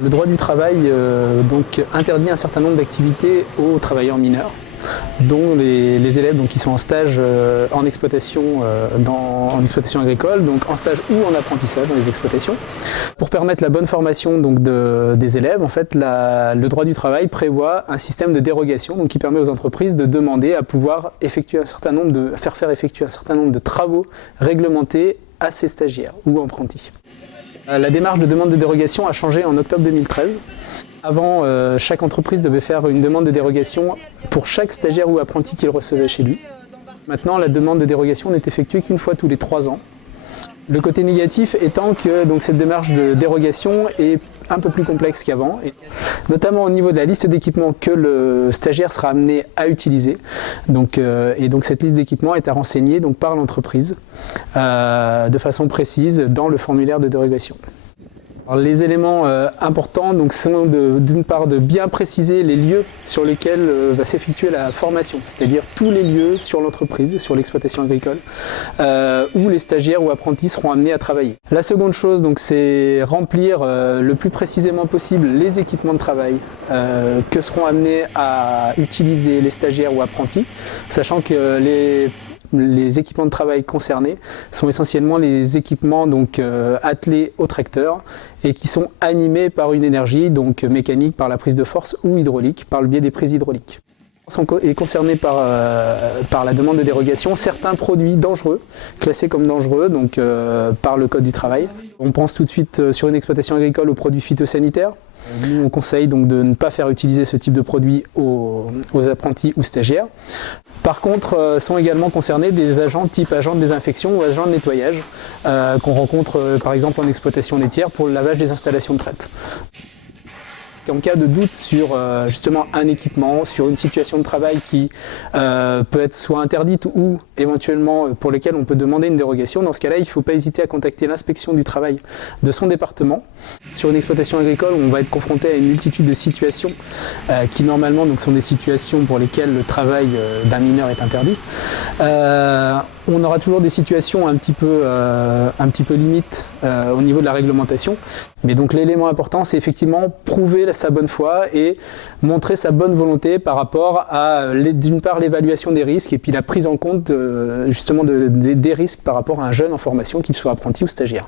Le droit du travail donc, interdit un certain nombre d'activités aux travailleurs mineurs, dont les élèves donc, qui sont en stage en exploitation, en exploitation agricole, donc en stage ou en apprentissage dans les exploitations. Pour permettre la bonne formation donc, des élèves, en fait, le droit du travail prévoit un système de dérogation donc, qui permet aux entreprises de demander à pouvoir effectuer faire effectuer un certain nombre de travaux réglementés à ces stagiaires ou apprentis. La démarche de demande de dérogation a changé en octobre 2013. Avant, chaque entreprise devait faire une demande de dérogation pour chaque stagiaire ou apprenti qu'il recevait chez lui. Maintenant, la demande de dérogation n'est effectuée qu'une fois tous les 3 ans. Le côté négatif étant que donc, cette démarche de dérogation est un peu plus complexe qu'avant, notamment au niveau de la liste d'équipements que le stagiaire sera amené à utiliser. Donc cette liste d'équipements est à renseigner donc, par l'entreprise de façon précise dans le formulaire de dérogation. Alors, les éléments importants donc, sont d'une part de bien préciser les lieux sur lesquels va s'effectuer la formation, c'est-à-dire tous les lieux sur l'entreprise, sur l'exploitation agricole, où les stagiaires ou apprentis seront amenés à travailler. La seconde chose, donc, c'est remplir le plus précisément possible les équipements de travail que seront amenés à utiliser les stagiaires ou apprentis, sachant que les équipements de travail concernés sont essentiellement les équipements donc, attelés au tracteur et qui sont animés par une énergie donc, mécanique par la prise de force ou hydraulique, par le biais des prises hydrauliques. Est concerné par la demande de dérogation certains produits dangereux, classés comme dangereux donc, par le Code du travail. On pense tout de suite sur une exploitation agricole aux produits phytosanitaires. Nous, on conseille donc de ne pas faire utiliser ce type de produit aux apprentis ou stagiaires. Par contre, sont également concernés des agents type agents de désinfection ou agents de nettoyage qu'on rencontre par exemple en exploitation laitière pour le lavage des installations de traite. En cas de doute sur justement un équipement, sur une situation de travail qui peut être soit interdite ou éventuellement pour lesquelles on peut demander une dérogation, dans ce cas-là, il ne faut pas hésiter à contacter l'inspection du travail de son département. Sur une exploitation agricole, on va être confronté à une multitude de situations qui normalement donc, sont des situations pour lesquelles le travail d'un mineur est interdit. On aura toujours des situations un petit peu limites au niveau de la réglementation. Mais donc l'élément important, c'est effectivement prouver sa bonne foi et montrer sa bonne volonté par rapport à, d'une part, l'évaluation des risques et puis la prise en compte justement des risques par rapport à un jeune en formation, qu'il soit apprenti ou stagiaire.